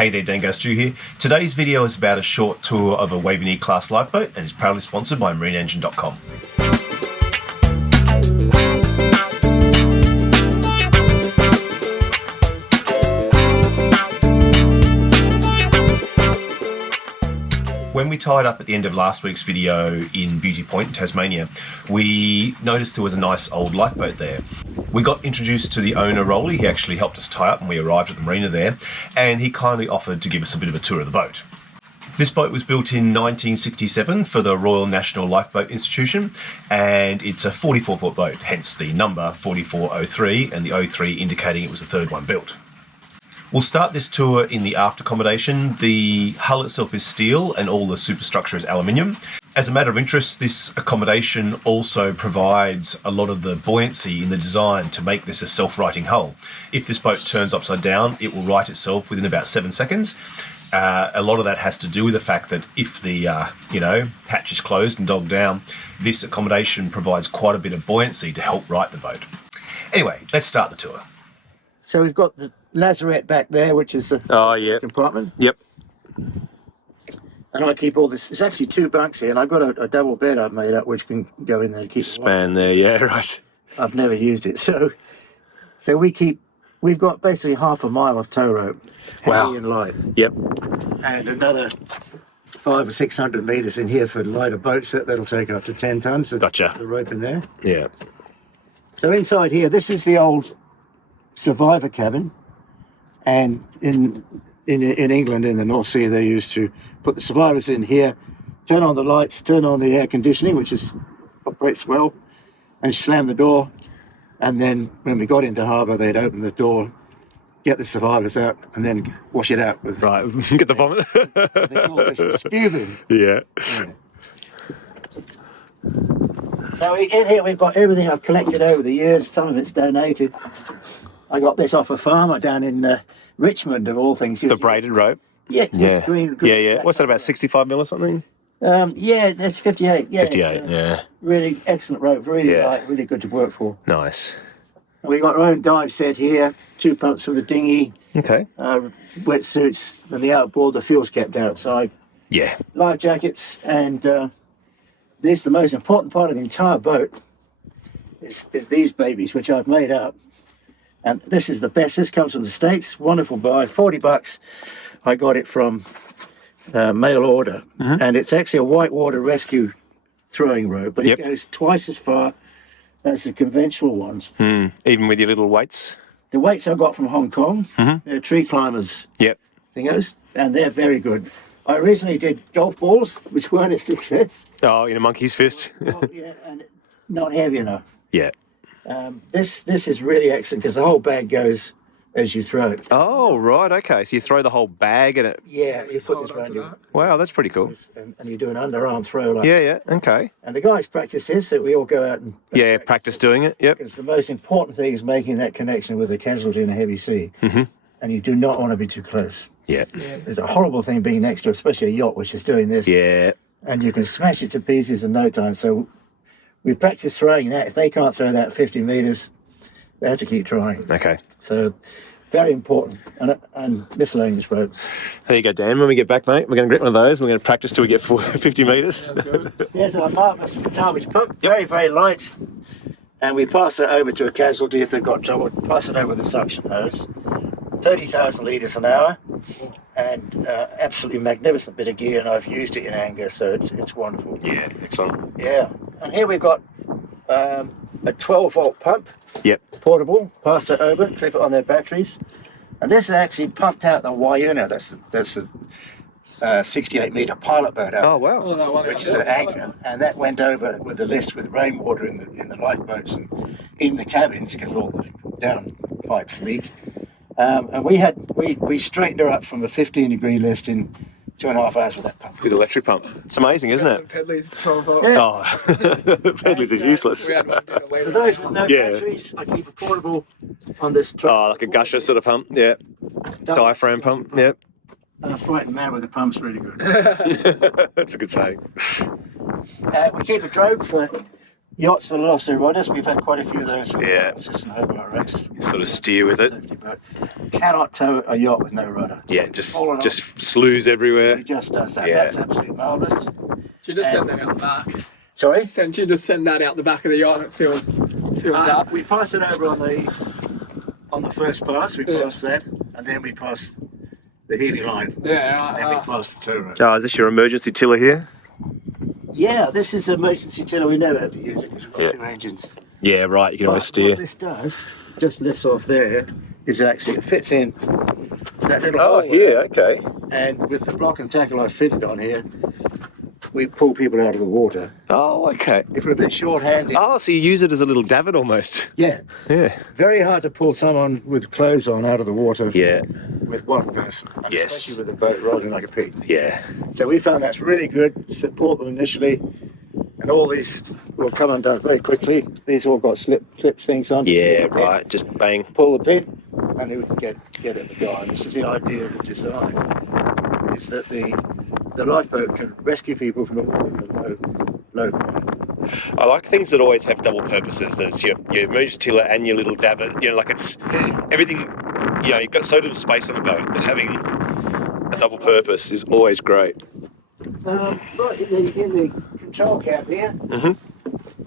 Hey there, Dango Stu here. Today's video is about a short tour of a Waveney-Class lifeboat and is proudly sponsored by MarineEngine.com. When we tied up at the end of last week's video in Beauty Point, Tasmania, we noticed there was a nice old lifeboat there. We got introduced to the owner, Rolly. He actually helped us tie up and we arrived at the marina there, and he kindly offered to give us a bit of a tour of the boat. This boat was built in 1967 for the Royal National Lifeboat Institution, and it's a 44-foot boat, hence the number 4403 and the 03 indicating it was the third one built. We'll start this tour in the aft accommodation. The hull itself is steel and all the superstructure is aluminium. As a matter of interest, this accommodation also provides a lot of the buoyancy in the design to make this a self-righting hull. If this boat turns upside down, it will right itself within about 7 seconds. A lot of that has to do with the fact that if the hatch is closed and dogged down, this accommodation provides quite a bit of buoyancy to help right the boat. Anyway, let's start the tour. So we've got the lazarette back there, which is the compartment. Yep. And I keep all this. There's actually 2 bunks here, and I've got a double bed I've made up, which can go in there and keep Span there, yeah, right. I've never used it, so we've got basically half a mile of tow rope, heavy and light. Yep. And another 500 or 600 meters in here for lighter boats that'll take up to 10 tons. Gotcha. The rope in there. Yeah. So inside here, this is the old survivor cabin, and in England, in the North Sea, they used to put the survivors in here, turn on the lights, turn on the air conditioning, which operates well, and slam the door. And then when we got into harbour, they'd open the door, get the survivors out, and then wash it out with Get the vomit. So they call this a spewing. Yeah. So in here we've got everything I've collected over the years. Some of it's donated. I got this off a farmer down in Richmond, of all things. The braided rope. Yeah. Green. Yeah. What's that, about 65 mil or something? Yeah, that's 58. Yeah, 58, yeah. Really excellent rope, really light, really good to work for. Nice. We got our own dive set here, 2 pumps for the dinghy, Okay. wetsuits, and the outboard, the fuel's kept outside. Yeah. Life jackets, and this, the most important part of the entire boat, is these babies, which I've made up. And this is the best. This comes from the States. Wonderful buy, $40. I got it from mail order, and it's actually a whitewater rescue throwing rope, but it goes twice as far as the conventional ones. Even with your little weights? The weights I got from Hong Kong, they're tree climbers thingos, and they're very good. I originally did golf balls, which weren't a success. Oh, in a monkey's fist? And not heavy enough. Yeah. This is really excellent because the whole bag goes as you throw it. Oh, right, okay. So you throw the whole bag in it. Yeah, you put this around you. Wow, that's pretty cool. And you do an underarm throw. Like Yeah, okay. And the guys practice this, so we all go out and practice doing it, yep. Because the most important thing is making that connection with a casualty in a heavy sea. And you do not want to be too close. Yeah. There's a horrible thing being next to, especially a yacht, which is doing this. Yeah. And you can smash it to pieces in no time. So we practice throwing that. If they can't throw that 50 meters, they have to keep trying. Okay. So very important. And miscellaneous ropes. There you go, Dan. When we get back, mate, we're going to get one of those. We're going to practice till we get 50 metres. Yes, a marvellous salvage pump. Very, very light. And we pass it over to a casualty if they've got trouble. Pass it over the suction hose. 30,000 litres an hour. And absolutely magnificent bit of gear. And I've used it in anger, so it's wonderful. Yeah, excellent. Yeah. And here we've got a 12-volt pump. Yep. Portable. Pass that over, clip it on their batteries. And this actually pumped out the Wayuna. That's the 68-metre pilot boat out. Oh, wow. Which is an anchor. And that went over with the list with rainwater in the lifeboats and in the cabins because all the down pipes leak. And we straightened her up from a 15-degree list in 2.5 hours with that pump. With electric pump. It's amazing, isn't it? Pedley's 12 volt. Yeah. Oh, Pedley's is useless. We had one doing away For those with no batteries, I keep a portable on this truck. Oh, like a gusher sort of pump, yeah. Diaphragm pump, yep. A frightened man with a pump's really good. That's a good saying. We keep a drogue for yachts that lost their rudders. We've had quite a few of those. Yeah. Assistant Hobart Rex. You sort of steer with it. Cannot tow a yacht with no rudder. Yeah, just sloughs everywhere. He just does that. Yeah. That's absolutely marvellous. You just send that out the back. Sorry? You just send that out the back of the yacht and it fills up. We passed it over on the first pass. We passed that, and then we passed the heavy line. Yeah. And then we passed the tow rope. Oh, is this your emergency tiller here? Yeah, this is an emergency tiller. We never had to use it because we've got Yeah. two engines. Yeah, right. You can always But steer. what this does, just lifts off there, is actually it fits in that little Oh, hole here. Okay. And with the block and tackle I fitted on here, we pull people out of the water. Oh, okay. If we're a bit short-handed, Oh, so you use it as a little davit almost. yeah, Yeah. very hard to pull someone with clothes on out of the water Yeah. with one person, and Yes. especially with a boat rolling like a pig. Yeah. So we found that's really good. Support them initially, and all these will come undone very quickly. These all got clips things on. Yeah. Right. Just bang. Pull the pin, and we can get at the guy. And this is the idea of the design: is that the lifeboat can rescue people from the water with low point. I like things that always have double purposes. That it's your emergency tiller and your little davit. You know, like it's everything. You know, you've got so little space on a boat, but having a double purpose is always great. Right in the control cab here.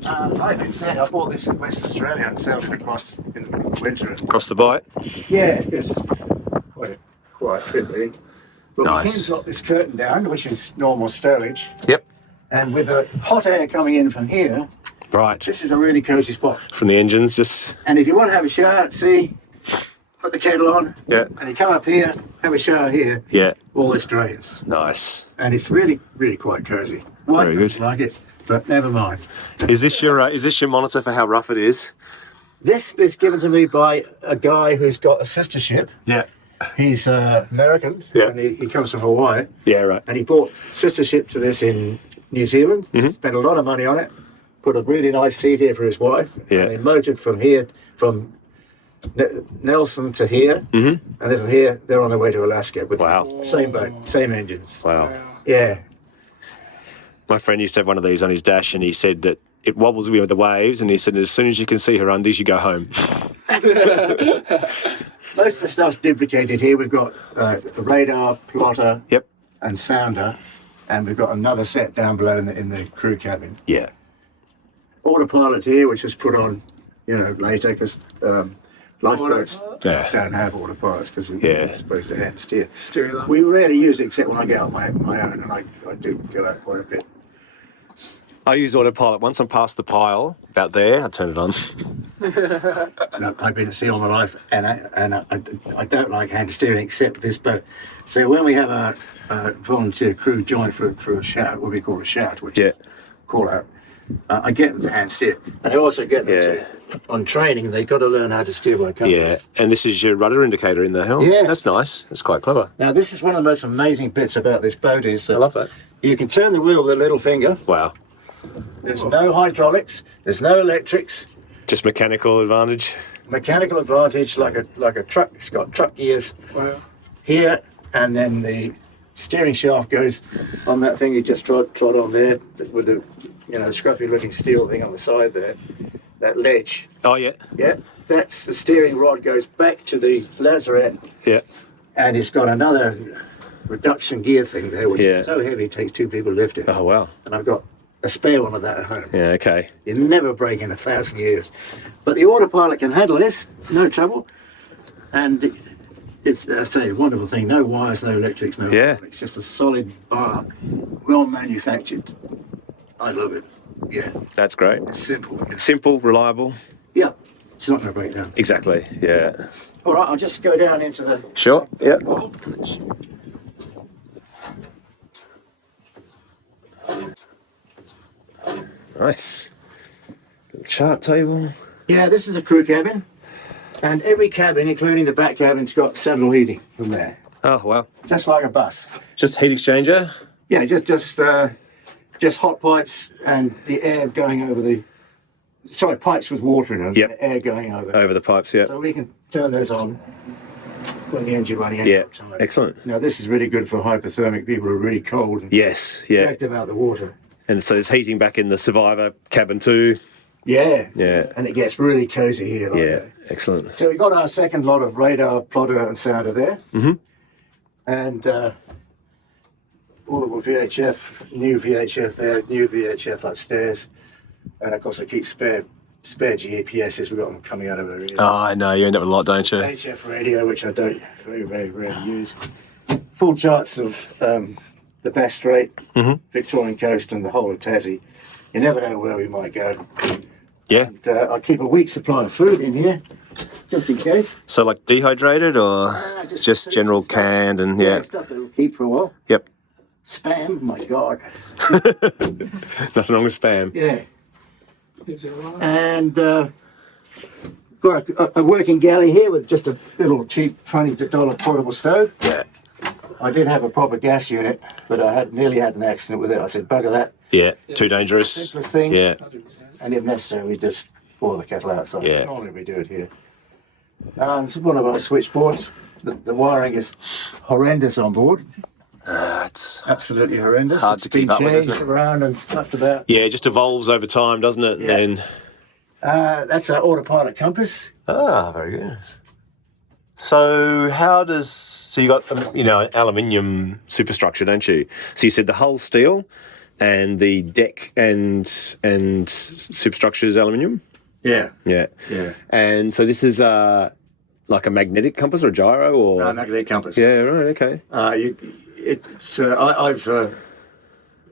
I've been saying I bought this in West Australia and sailed it across in the winter. Across the bight. Yeah, it was quite a trip really. But Nice. we can drop this curtain down, which is normal stowage, Yep. and with the hot air coming in from here, Right. this is a really cosy spot. From the engines, just And if you want to have a shower, see, put the kettle on, yeah. and you come up here, have a shower here, Yeah. all this drains. Nice. And it's really, really quite cosy. Wife Very doesn't good. like it, but never mind. Is this your monitor for how rough it is? This is given to me by a guy who's got a sister ship. Yeah. He's American, Yeah. and he comes from Hawaii, Yeah. Right. and he bought sister ship to this in New Zealand, Mm-hmm. spent a lot of money on it, put a really nice seat here for his wife, Yeah. and they motored from here, from Nelson to here, and then from here, they're on their way to Alaska with Wow. the same boat, same engines. Wow. Yeah. My friend used to have one of these on his dash, and he said that it wobbles with the waves, and he said as soon as you can see her undies, you go home. Most of the stuff's duplicated here. We've got a radar, plotter, Yep. and sounder, and we've got another set down below in the crew cabin. Yeah. Autopilot here, which was put on, later because lifeboats Yeah. don't have autopilots because Yeah. they're supposed to hand steer. Steering lamp. We rarely use it except when I get out my own, and I do go out quite a bit. I use autopilot once I'm past the pile, about there, I turn it on. No, I've been at sea all my life, and I don't like hand steering except this boat. So when we have a volunteer crew join for a shout, what we call a shout, which Yeah. is call out, I get them to hand steer, and I also get them to on training. They've got to learn how to steer by compass. Yeah. And this is your rudder indicator in the helm? Yeah. That's nice. That's quite clever. Now this is one of the most amazing bits about this boat is that I love that. you can turn the wheel with a little finger. Wow. There's no hydraulics. There's no electrics. Just mechanical advantage. Mechanical advantage, like a truck. It's got truck gears Wow. here, and then the steering shaft goes on that thing you just trod on there with the scruffy looking steel thing on the side there. That ledge. Oh, yeah. Yeah, that's the steering rod goes back to the lazarette, Yeah. and it's got another reduction gear thing there, which Yeah. is so heavy it takes two people to lift it. Oh, wow. And I've got a spare one of that at home. Yeah, okay. You never break in 1,000 years. But the autopilot can handle this, no trouble. And it's, I say, a wonderful thing. No wires, no electrics, no Yeah. hydraulics. Just a solid bar, well manufactured. I love it. Yeah, That's great. it's simple. Simple, reliable. Yeah, it's not going to break down. Exactly. Yeah. All right, I'll just go down into the... Sure. Yeah. Nice. Little chart table. Yeah, this is a crew cabin. And every cabin, including the back cabin's got central heating from there. Oh, wow. Just like a bus. Just heat exchanger. Yeah, just hot pipes and the air going over the... Sorry, pipes with water in them, Yep. and air going over. Over the pipes, yeah. So we can turn those on when the engine running. Yeah. Excellent. Now this is really good for hypothermic people who are really cold and Yes, yeah. drag them out the water. And so there's heating back in the survivor cabin too. Yeah. Yeah. And it gets really cozy here. Like Yeah, that. excellent. So we got our second lot of radar, plotter and sounder there. Mm-hmm. And all of our VHF, new VHF there, new VHF upstairs. And of course I keep spare GPSs. We've got them coming out of our ears. Oh, I know. You end up with a lot, don't you? HF radio, which I don't very, very rarely use. Full charts of the Bass Strait, Victorian coast and the whole of Tassie. You never know where we might go. Yeah. And, I keep a week's supply of food in here, just in case. So like dehydrated or just general stuff. canned and Stuff that will keep for a while. Yep. Spam, my God. Nothing wrong with spam. Yeah. Lives it right. And got a working galley here with just a little cheap $20 portable stove. Yeah. I did have a proper gas unit, but I nearly had an accident with it. I said, bugger that. Yeah. Too dangerous. Simplest thing. Yeah. 100%. And if necessary, we just pour the kettle outside. Yeah. Normally we do it here. This is one of our switchboards. The wiring is horrendous on board. It's Absolutely horrendous. hard It's to keep been up with, changed isn't it? around and stuffed about. Yeah, it just evolves over time, doesn't it? Yeah. And That's our autopilot compass. very good. So you got an aluminium superstructure, don't you? So you said the hull steel, and the deck and superstructure is aluminium. Yeah. Yeah. Yeah. And so this is like a magnetic compass or a gyro or Magnetic compass. yeah, right, okay.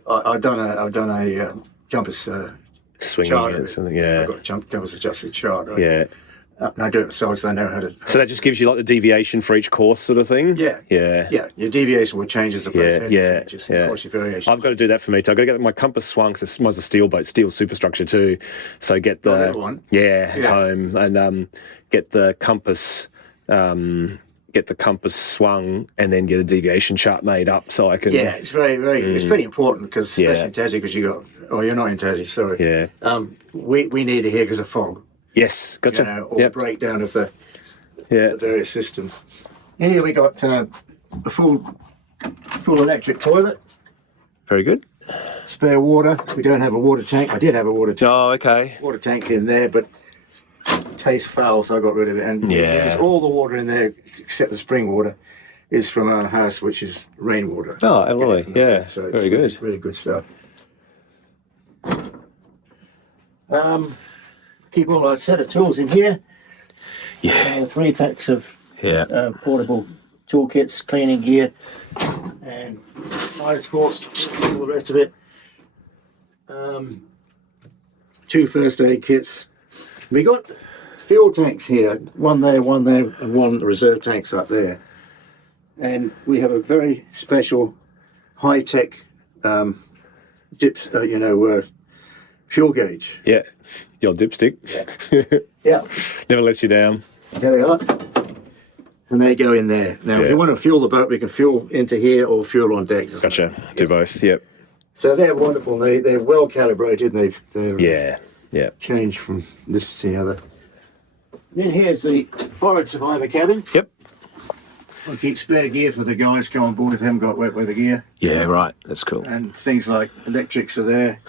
I've done a compass Swinging chart. and something, yeah. I've got a compass adjusted chart. Right? Yeah. And I do it myself because I know how to. So that just gives you like the deviation for each course sort of thing? Yeah. Yeah. Yeah. Your deviation will change as the boat changes. yeah. Of course, your variation. I've got to do that for me too. I've got to get my compass swung because mine's a steel boat, steel superstructure too. So get the that one? yeah, at Yeah. home and get the compass swung and then get a deviation chart made up so I can Yeah, it's very, very. It's pretty important because especially Yeah. in Tassie, because you got. Oh, you're not in Tassie. Sorry. Yeah. We need it here because of fog. Yes, gotcha. You know, or Yep. breakdown of the Yeah. various systems. And here we got a full electric toilet, Very good. spare water. We don't have a water tank. I did have a water tank. Oh, okay. Water tank's in there, but it tastes foul, so I got rid of it. And Yeah. all the water in there, except the spring water, is from our house, which is rainwater. Oh, lovely. Yeah. So it's Very good. Really good stuff. Keep all our set of tools in here. Yeah. 3 packs of Yeah. portable toolkits, cleaning gear, and fire sport, all the rest of it. 2 first aid kits. We got fuel tanks here, one there, and 1 reserve tanks up there. And we have a very special, high-tech, fuel gauge. Yeah. The old dipstick. Yeah, Never lets you down. there they are. And they go in there. Now, if Yeah. you want to fuel the boat, we can fuel into here or fuel on deck. Gotcha. Do both. Yep. So they're wonderful. They're well calibrated. They're Yeah. Yeah. changed from this to the other. Then here's the forward survivor cabin. Yep. I keep spare gear for the guys go on board if they haven't got wet weather gear. Yeah, right. That's cool. And things like electrics are there.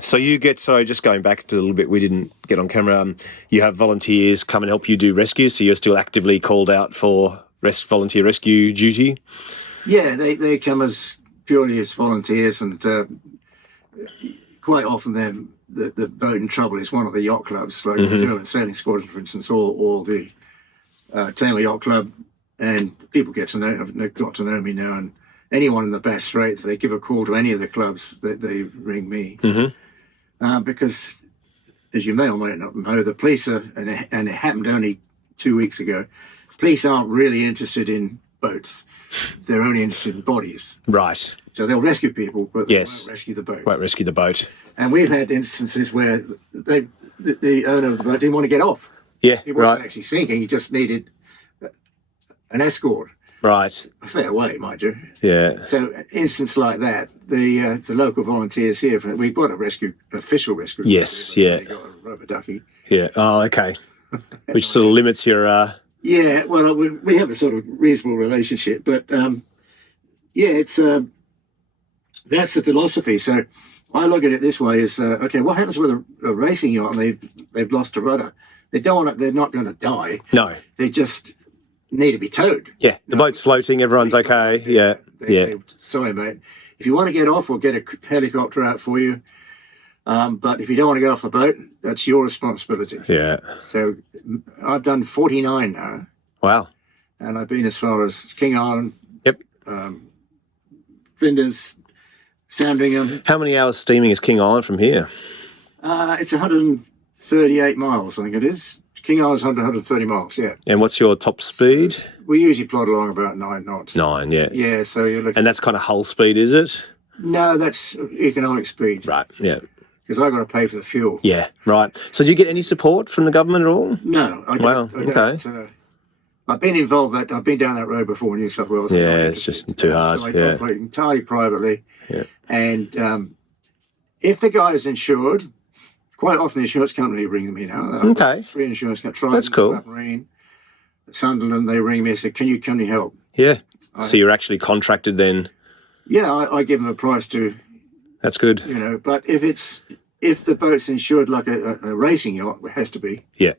So you get, sorry, just going back to a little bit, we didn't get on camera. You have volunteers come and help you do rescues, so you're still actively called out for volunteer rescue duty? Yeah, they come as purely as volunteers, and quite often the boat in trouble is one of the yacht clubs, like we do in Sailing Squadron, for instance, or the Taylor Yacht Club. And people got to know me now, and anyone in the Bass Strait, if they give a call to any of the clubs, they ring me. Because, as you may or may not know, the police are, and it happened only 2 weeks ago, police aren't really interested in boats. They're only interested in bodies. Right. So they'll rescue people, but they Yes. won't rescue the boat. Won't rescue the boat. And we've had instances where the owner of the boat didn't want to get off. Yeah, He wasn't right. actually sinking, he just needed an escort. Right. A fair way, mind you. Yeah. So, instance like that, the local volunteers here, we've got official rescue. Yes, but yeah. They got a rubber ducky. Yeah. Oh, okay. Which sort of limits your, Yeah, well, we have a sort of reasonable relationship, but yeah, it's that's the philosophy. So, I look at it this way: is okay. What happens with a racing yacht and they've lost a rudder? They don't want it. They're not going to die. No. They just need to be towed. Yeah, the boat's floating, everyone's okay. Yeah, They yeah. say, sorry, mate. If you want to get off, we'll get a helicopter out for you. But if you don't want to get off the boat, that's your responsibility. Yeah. So I've done 49 now, Wow. and I've been as far as King Island, Yep. Flinders, Sandringham. How many hours steaming is King Island from here? It's 138 miles, I think it is. King Island's 130 miles, yeah. And what's your top speed? We usually plod along about 9 knots. 9, yeah. Yeah, so you're looking... And that's kind of hull speed, is it? No, that's economic speed. Right, yeah. Because I've got to pay for the fuel. Yeah, right. So do you get any support from the government at all? No, I don't. Wow, I don't, okay. I've been involved that I've been down that road before in New South Wales. Yeah, it's just too hard. So I Yeah. operate entirely privately. Yeah. And if the guy is insured, quite often the insurance company ring me now. Okay. 3 insurance companies. That's cool. Marine, Sunderland, they ring me and say, can you help? Yeah. So you're actually contracted then. Yeah, I give them a price to, That's good. you know, but if the boat's insured like a racing yacht, it has to be. Yeah.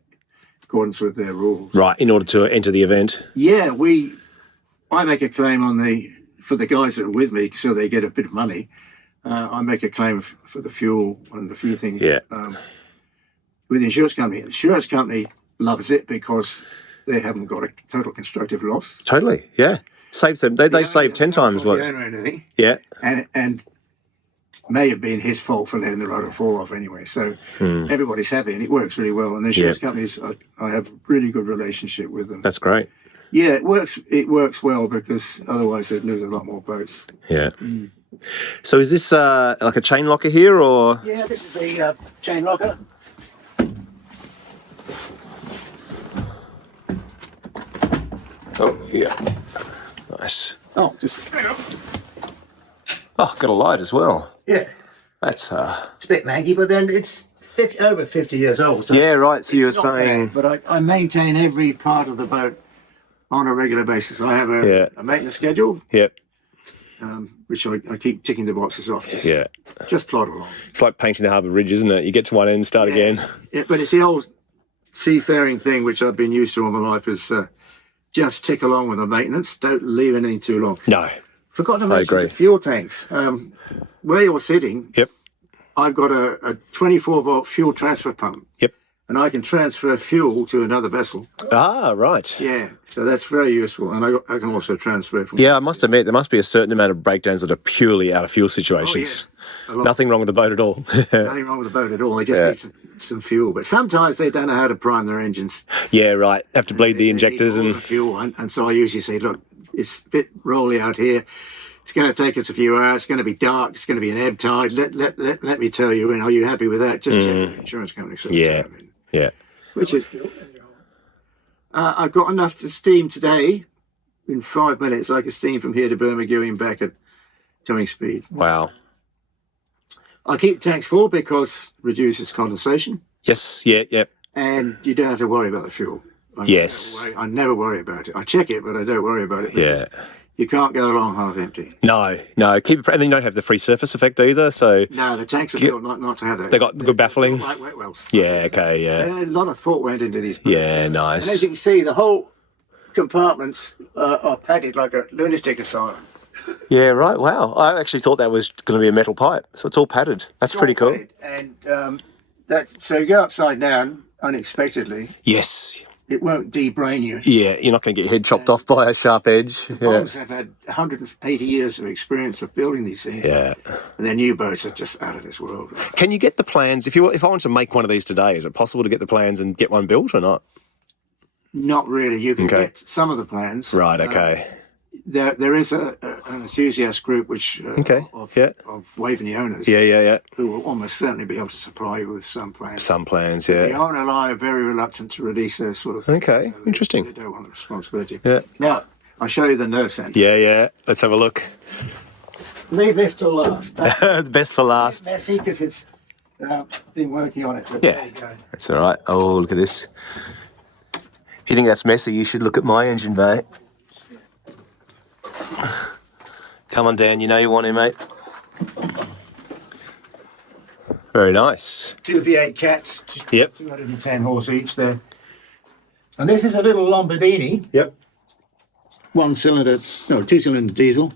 Accordance with their rules. Right, in order to enter the event. Yeah, I make a claim for the guys that are with me, so they get a bit of money. I make a claim for the fuel and a few things. Yeah. With the insurance company. The insurance company loves it because they haven't got a total constructive loss. Totally, yeah. Saves them. They save 10 times what. The owner or anything. Yeah. And may have been his fault for letting the rudder fall off anyway. So everybody's happy and it works really well. And the insurance companies, I have a really good relationship with them. That's great. Yeah, it works well because otherwise they'd lose a lot more boats. Yeah. So is this like a chain locker here or? Yeah, this is the chain locker. Oh, yeah. Nice. Oh, just Oh, got a light as well. yeah. That's It's a bit manky, but then it's over 50 years old. So yeah, right. So you're it's not saying bad, but I maintain every part of the boat on a regular basis. I have a maintenance schedule, Yep. which I keep ticking the boxes off. Just plod along. It's like painting the harbour bridge, isn't it? You get to one end, start again. Yeah, but it's the old seafaring thing which I've been used to all my life is just tick along with the maintenance. Don't leave anything too long. No. Forgot to mention agree. the fuel tanks. Where you're sitting, Yep. I've got a 24-volt fuel transfer pump. Yep. And I can transfer fuel to another vessel. Ah, right. Yeah, so that's very useful. And I can also transfer from... Yeah, I must admit, there must be a certain amount of breakdowns that are purely out of fuel situations. A lot. Nothing wrong with the boat at all. Nothing wrong with the boat at all. They just need some fuel. But sometimes they don't know how to prime their engines. Yeah, right. Have to bleed the They injectors need all and... the fuel. And so I usually say, look, it's a bit rolly out here. It's going to take us a few hours. It's going to be dark. It's going to be an ebb tide. Let me tell you, and are you happy with that? Just check the insurance company. So Yeah, yeah. Which is... I've got enough to steam today. In 5 minutes, I can steam from here to Bermuda and back at towing speed. Wow. I keep the tanks full because it reduces condensation. Yes, yeah. And you don't have to worry about the fuel. I never worry about it. I check it, but I don't worry about it. Yeah. You can't go along half empty. No. Keep it, and then you don't have the free surface effect either. So No, the tanks are built not to have that. they got good baffling. Like wet wells. Yeah. Okay. Yeah. A lot of thought went into these boats. Yeah. And as Nice. you can see, the whole compartments are padded like a lunatic asylum. Yeah. Right. Wow. I actually thought that was going to be a metal pipe, so it's all padded. That's pretty cool. And so you go upside down unexpectedly. Yes. It won't de-brain you. Yeah. You're not going to get your head chopped off by a sharp edge. Yeah. Boats have had 180 years of experience of building these things. Yeah. And their new boats are just out of this world. Can you get the plans if I want to make one of these today? Is it possible to get the plans and get one built or not? Not really. You can Okay. get some of the plans. Right. Okay. There is an enthusiast group which of Waveney owners Yeah. who will almost certainly be able to supply you with some plans. Some plans. The Yeah. owner and I are very reluctant to release those sort of things. Okay. Interesting. They don't want the responsibility. Yeah. Now, I'll show you the nerve centre. Yeah. Let's have a look. Leave this till last. The best for last. Messy because it's been working on it. But Yeah. there you go. That's all right. Oh, look at this. If you think that's messy, you should look at my engine, mate. Come on, Dan. You know you want him, mate. Very nice. 2 V8 cats, Yep. 210 horse each there. And this is a little Lombardini, Yep. 2-cylinder diesel.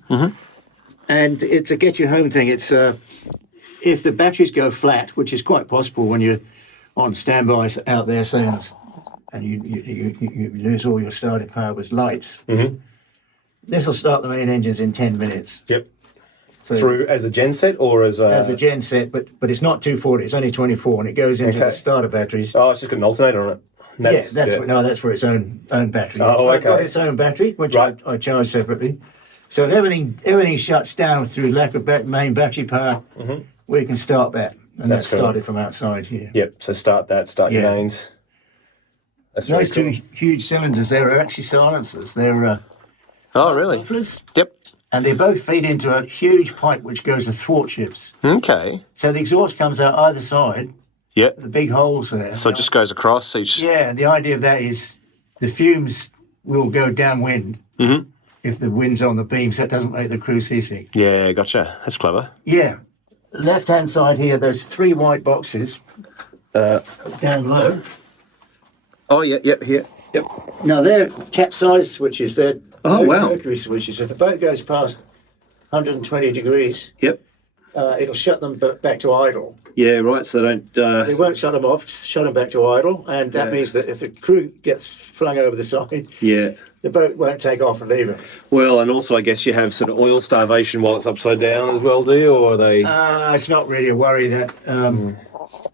And it's a get you home thing. It's if the batteries go flat, which is quite possible when you're on standby out there, say, and you lose all your starting power with lights. This will start the main engines in 10 minutes. Yep. So Through as a genset or as a gen set, but it's not 240. It's only 24, and it goes into the starter batteries. Oh, it's just got an alternator on it. That's for its own battery. Oh, It's got its own battery, which I charge separately. So if everything shuts down through lack of main battery power, we can start that. And that's started from outside here. Yep. So start your mains. That's Those two huge cylinders there are actually silencers. They're oh, really? mufflers, Yep. and they both feed into a huge pipe which goes to thwart ships. Okay. So the exhaust comes out either side, Yeah. the big holes there. So it just goes across each. Yeah, the idea of that is the fumes will go downwind if the wind's on the beam, so it doesn't make the crew seasick. Yeah, gotcha. That's clever. Yeah. Left-hand side here, those 3 white boxes down low. Oh, yeah, yep, here. Yep. Now, they're capsize switches. They're wow. Mercury switches. If the boat goes past 120 degrees, Yep. it'll shut them back to idle. Yeah, right. So they don't. It won't shut them off, shut them back to idle, and that means that if the crew gets flung over the side, Yeah. the boat won't take off and leave them. Well, and also I guess you have sort of oil starvation while it's upside down as well, do you? Or are they? It's not really a worry that.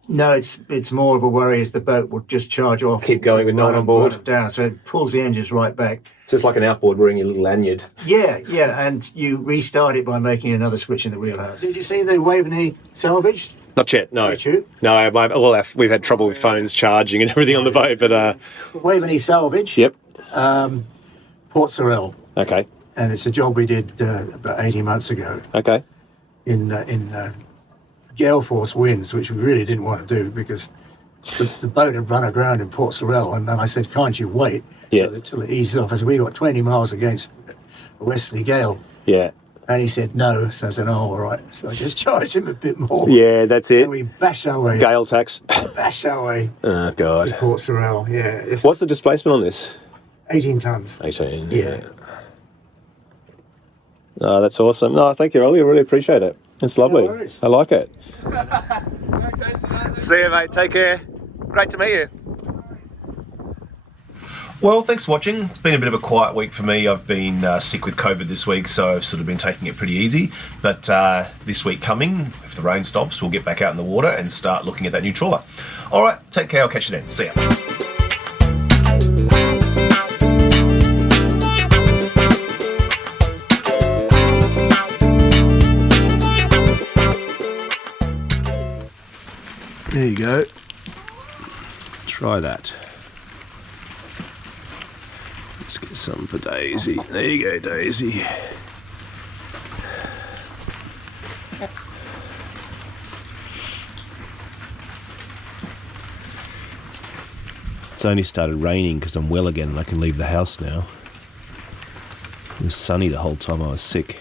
No, it's more of a worry as the boat will just charge off. Keep going with no one on board. run it down, so it pulls the engines right back. So it's like an outboard wearing your little lanyard. Yeah, and you restart it by making another switch in the wheelhouse. Did you see the Waveney salvage? Not yet, no. YouTube? No, we've had trouble with phones charging and everything on the boat, but Waveney salvage. yep. Port Sorel, Okay. and it's a job we did about 18 months ago Okay. in gale force winds, which we really didn't want to do because the boat had run aground in Port Sorel, and then I said, "Can't you wait till it eases off?" I said, "We got 20 miles against a westerly gale." Yeah. And he said no, so I said, "Oh, all right." So I just charged him a bit more. Yeah, that's it. And we bashed our way. Gale tax. Bashed our way Oh, to God. Port Sorel. Yeah, it's What's the displacement on this? 18 tons. 18. Yeah. Oh, that's awesome. No, thank you, Ollie. I really appreciate it. It's lovely. No worries. I like it. Thanks, Anthony. See you, mate. Take care. Great to meet you. Well, thanks for watching. It's been a bit of a quiet week for me. I've been sick with COVID this week, so I've sort of been taking it pretty easy. But this week coming, if the rain stops, we'll get back out in the water and start looking at that new trawler. All right, take care. I'll catch you then. See ya. There you go. Try that. Let's get some for Daisy. There you go, Daisy. It's only started raining because I'm well again and I can leave the house now. It was sunny the whole time I was sick.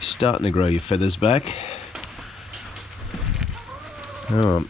Starting to grow your feathers back. Oh.